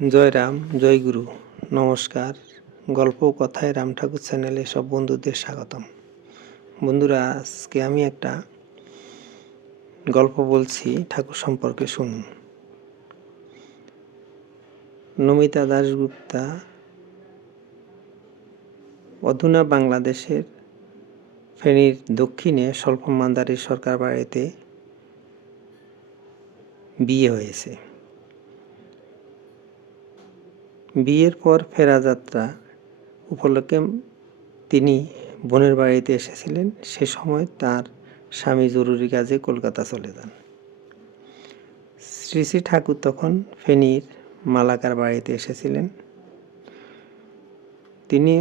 জয় রাম, জয় গুরু, নমস্কার। গল্প কথায় রাম ঠাকুর চ্যানেলে সব বন্ধুদের স্বাগতম। বন্ধুরা, আজকে আমি একটা গল্প বলছি ঠাকুর সম্পর্কে, শুনুন। নমিতা দাশগুপ্তা অধুনা বাংলাদেশের ফেনীর দক্ষিণে স্বল্পমানদারি সরকার বাড়িতে বিয়ে হয়েছে। বিয়ের পর ফেরা যাত্রা উপলক্ষে তিনি বোনের বাড়িতে এসেছিলেন। সে সময় তার স্বামী জরুরি কাজে কলকাতা চলে যান। শ্রী শ্রী ঠাকুর তখন ফেনীর মালাকার বাড়িতে এসেছিলেন। তিনি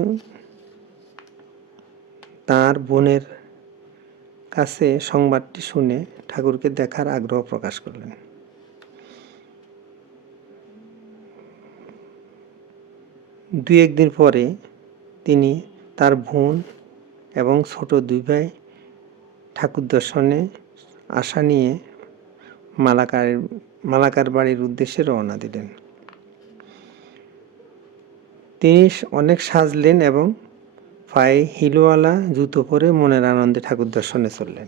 তার বোনের কাছে সংবাদটি শুনে ঠাকুরকে দেখার আগ্রহ প্রকাশ করলেন। দুই একদিন পরে তিনি তার বোন এবং ছোট দুই ভাই ঠাকুর দর্শনে আশা নিয়ে মালাকার বাড়ির উদ্দেশ্যে রওনা দিলেন। তিনি অনেক সাজলেন এবং পায়ে হিলওয়ালা জুতো পরে মনের আনন্দে ঠাকুর দর্শনে চললেন।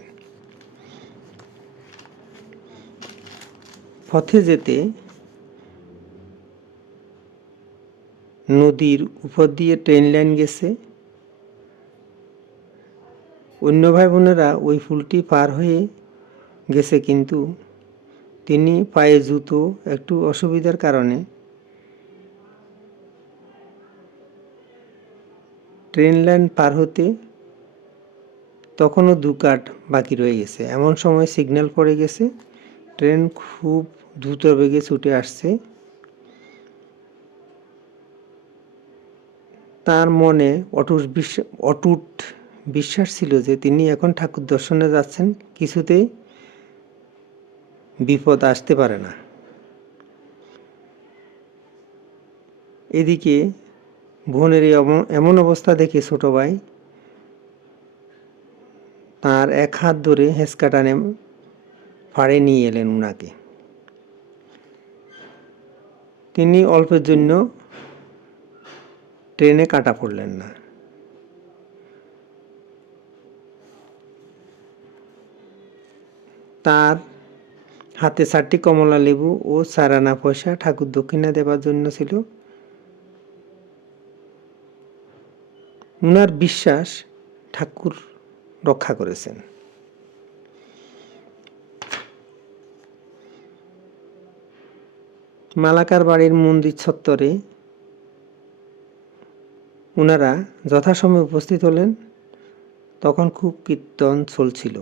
পথে যেতে নদীর উপর দিয়ে ট্রেন লাইন গেছে। অন্য ভাই বোনেরা ওই পুলটি পার হয়ে গেছে, কিন্তু তিনি পায়ে জুতো একটু অসুবিধার কারণে ট্রেন লাইন পার হতে তখনও 2 কাঠ বাকি রয়ে গেছে। এমন সময় সিগন্যাল পড়ে গেছে। ট্রেন খুব দ্রুত বেগে ছুটে আসছে। তার মনে অটুট বিশ্বাস ছিল যে তিনি এখন ঠাকুর দর্শনে যাচ্ছেন, কিছুতেই বিপদ আসতে পারে না। এদিকে বোনের এমন অবস্থা দেখে ছোট ভাই তার এক হাত ধরে হেঁচকা টানে ফাড়ে নিয়ে এলেন উনাকে। তিনি অল্পের জন্য ট্রেনে কাটা পড়লেন না। তার হাতে 4টি কমলা লেবু ও 4 আনা পয়সা ঠাকুর দক্ষিণা দেবার জন্য ছিল। উনার বিশ্বাস ঠাকুর রক্ষা করেছেন। মালাকার বাড়ির মন্দির চত্বরে উনারা যথাসময়ে উপস্থিত হলেন। তখন খুব কীর্তন চলছিল।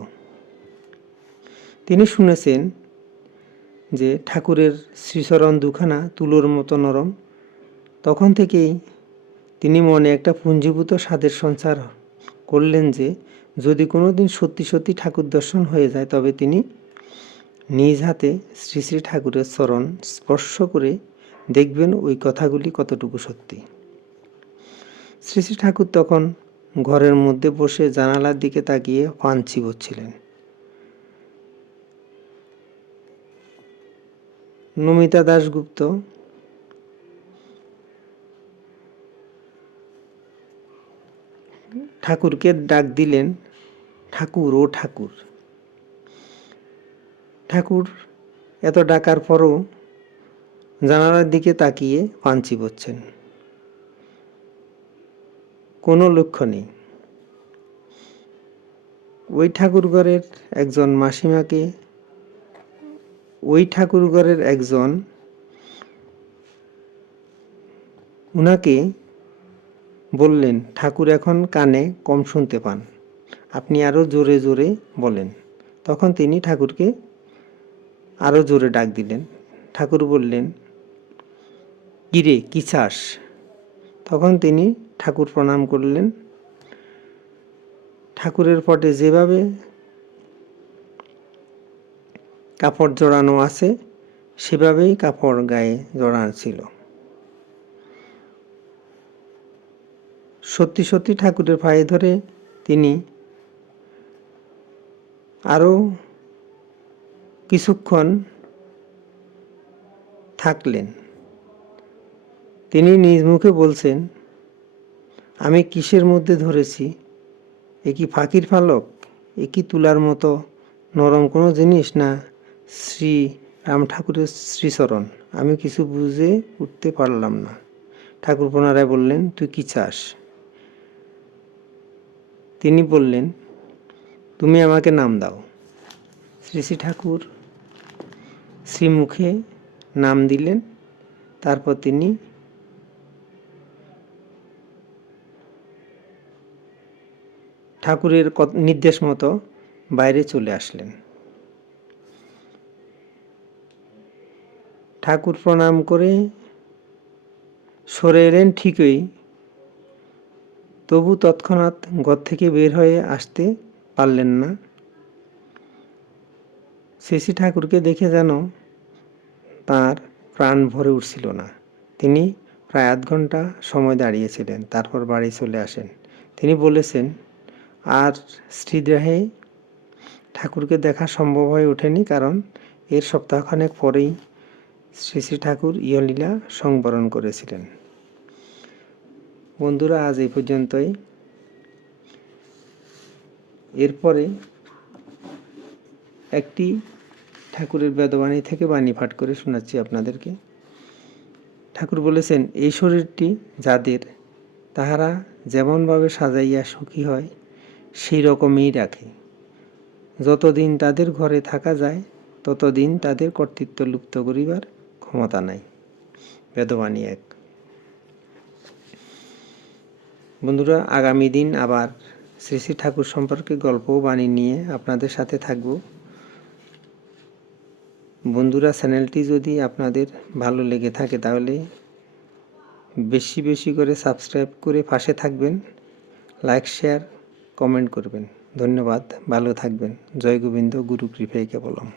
তিনি শুনেছেন যে ঠাকুরের শ্রীচরণ দুখানা তুলোর মতো নরম। তখন থেকেই তিনি মনে একটা পুঞ্জীভূত স্বাদের সঞ্চার করলেন যে যদি কোনোদিন সত্যি সত্যি ঠাকুর দর্শন হয়ে যায়, তবে তিনি নিজ হাতে শ্রী শ্রী ঠাকুরের চরণ স্পর্শ করে দেখবেন ওই কথাগুলি কতটুকু সত্যি। শ্রী শ্রী ঠাকুর তখন ঘরের মধ্যে বসে জানালার দিকে তাকিয়ে পান চিবোচ্ছিলেন। নমিতা দাশগুপ্ত ঠাকুরকে ডাক দিলেন, ঠাকুর, ও ঠাকুর। ঠাকুর এত ডাকার পরও জানালার দিকে তাকিয়ে পান চিবোচ্ছেন, কোনো লক্ষ্য নেই। ওই ঠাকুর ঘরের একজন উনাকে বললেন, ঠাকুর এখন কানে কম শুনতে পান, আপনি আরো জোরে জোরে বলেন। তখন তিনি ঠাকুরকে আরো জোরে ডাক দিলেন। ঠাকুর বললেন, কিরে, কি চাস? তখন তিনি ঠাকুর প্রণাম করলেন। ঠাকুরের পটে যেভাবে কাপড় জড়ানো আছে সেভাবেই কাপড় গায়ে জড়ানো ছিল। সত্যি সত্যি ঠাকুরের পায়ে ধরে তিনি আরো কিছুক্ষণ থাকলেন। তিনি নিজ মুখে বলছেন, আমি কিসের মধ্যে ধরেছি? এ কি ফাঁকির ফালক? এ কি তুলার মতো নরম কোনো জিনিস, না শ্রী রাম ঠাকুরের শ্রীচরণ? আমি কিছু বুঝে উঠতে পারলাম না। ঠাকুর পুনরায় বললেন, তুই কি চাস? তিনি বললেন, তুমি আমাকে নাম দাও। শ্রী শ্রী ঠাকুর শ্রীমুখে নাম দিলেন। তারপর তিনি ঠাকুরের নির্দেশ মতো বাইরে চলে আসলেন। ঠাকুর প্রণাম করে সরে এলেন ঠিকই, তবু তৎক্ষণাৎ ঘর থেকে বের হয়ে আসতে পারলেন না। শ্রী শ্রী ঠাকুরকে দেখে যেন তার প্রাণ ভরে উঠছিল না। তিনি প্রায় আধ ঘন্টা সময় দাঁড়িয়েছিলেন, তারপর বাড়ি চলে আসেন। তিনি বলেছেন, আর শ্রীদেহে ঠাকুরকে দেখা সম্ভব হয়ে ওঠেনি, কারণ এর সপ্তাহখানেক পরেই শ্রী শ্রী ঠাকুর ইহলীলা সংবরণ করেছিলেন। বন্ধুরা, আজ এই পর্যন্তই। এরপরে একটি ঠাকুরের বেদবাণী থেকে বাণী পাঠ করে শোনাচ্ছি আপনাদেরকে। ঠাকুর বলেছেন, এই শরীরটি যাদের, তাহারা যেমনভাবে সাজাইয়া সুখী হয় সেই রকমই রাখে। যতদিন তাদের ঘরে থাকা যায় ততদিন তাদের কর্তৃত্ব লুপ্ত করিবার ক্ষমতা নাই। বেদবাণী 1। বন্ধুরা, আগামী দিন আবার শ্রী শ্রী ঠাকুর সম্পর্কে গল্প বাণী নিয়ে আপনাদের সাথে থাকব। বন্ধুরা, চ্যানেলটি যদি আপনাদের ভালো লেগে থাকে তাহলে বেশি বেশি করে সাবস্ক্রাইব করে পাশে থাকবেন, লাইক শেয়ার কমেন্ট করবেন। ধন্যবাদ, ভালো থাকবেন। জয় গোবিন্দ, গুরু কৃপায় কেবলম।